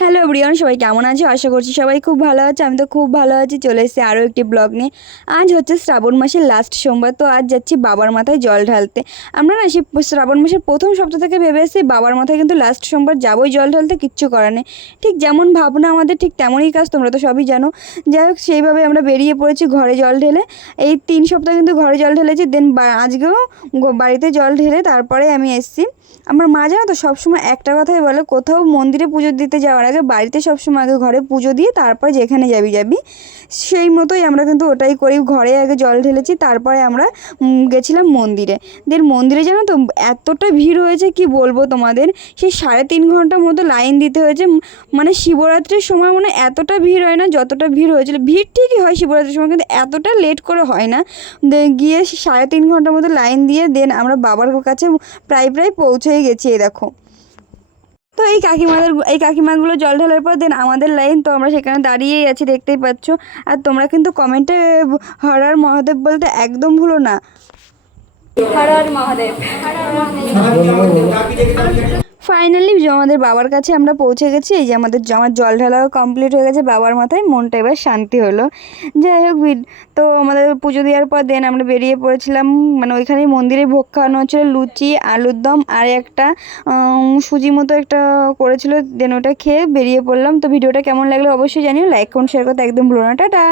Hello Brian সবাই কেমন আছে? আশা করছি সবাই খুব ভালো আছে। আমি তো খুব ভালো আছি। চলে এসেছি আরও একটি ব্লগ নিয়ে। আজ হচ্ছে শ্রাবণ মাসের লাস্ট সোমবার, তো আজ যাচ্ছি বাবার মাথায় জল ঢালতে। আমরা না সেই শ্রাবণ মাসের প্রথম সপ্তাহ থেকে ভেবে এসেছি বাবার মাথায় কিন্তু লাস্ট সোমবার যাবোই জল ঢালতে কিচ্ছু করার নেই। ঠিক যেমন ভাবনা আমাদের, ঠিক তেমনই কাজ, তোমরা তো সবই জানো। যাই হোক, সেইভাবে আমরা বেরিয়ে পড়েছি ঘরে জল ঢেলে। এই তিন সপ্তাহ কিন্তু ঘরে জল ঢেলেছি। দেন আজকেও বাড়িতে জল ঢেলে তারপরে আমি এসেছি। আমার মা জানো তো সবসময় একটা কথাই বলে, কোথাও মন্দিরে পুজো দিতে যাওয়ার আগে বাড়িতে সবসময় আগে ঘরে পুজো দিয়ে তারপরে যেখানে যাবি যাবি। সেই মতোই আমরা কিন্তু ওটাই করি। ঘরে আগে জল ঢেলেছি, তারপরে আমরা গেছিলাম মন্দিরে। দেন মন্দিরে জানো তো, এতটা ভিড় হয়েছে কি বলব তোমাদের? সেই সাড়ে তিন ঘণ্টার মতো লাইন দিতে হয়েছে। মানে শিবরাত্রির সময় মানে এতটা ভিড় হয় না যতটা ভিড় হয়েছিল। ভিড় ঠিকই হয় শিবরাত্রির সময় কিন্তু এতটা লেট করে হয় না। গিয়ে সাড়ে তিন ঘণ্টার মতো লাইন দিয়ে দেন আমরা বাবার কাছে প্রায় প্রায় পৌঁছেই গেছি, এই দেখো। তো এই কাকিমাদের এই কাকিমাগুলো জল ঢালার পর দেন আমাদের লাইন তো আমরা সেখানে দাঁড়িয়েই আছি দেখতেই পাচ্ছ। আর তোমরা কিন্তু কমেন্টে হরার মহাদেব বলতে একদম ভুলো না। হর হর মহাদেব। ফাইনালি আমাদের বাবার কাছে আমরা পৌঁছে গেছি, এই যে আমাদের জ- আমার জল ঢালাও কমপ্লিট হয়ে গেছে, বাবার মাথায় মনটা এবার শান্তি হলো। যাই হোক তো আমাদের পুজো দেওয়ার পর দেন আমরা বেরিয়ে পড়েছিলাম মানে ওইখানেই মন্দিরে ভোগ খাওয়ানো হচ্ছিল, লুচি, আলুর দম আর একটা সুজি মতো একটা করেছিল দেন ওটা খেয়ে বেরিয়ে পড়লাম। তো ভিডিওটা কেমন লাগল অবশ্যই জানিও লাইক করুন শেয়ার করতে একদম ভুলো না, টাটা!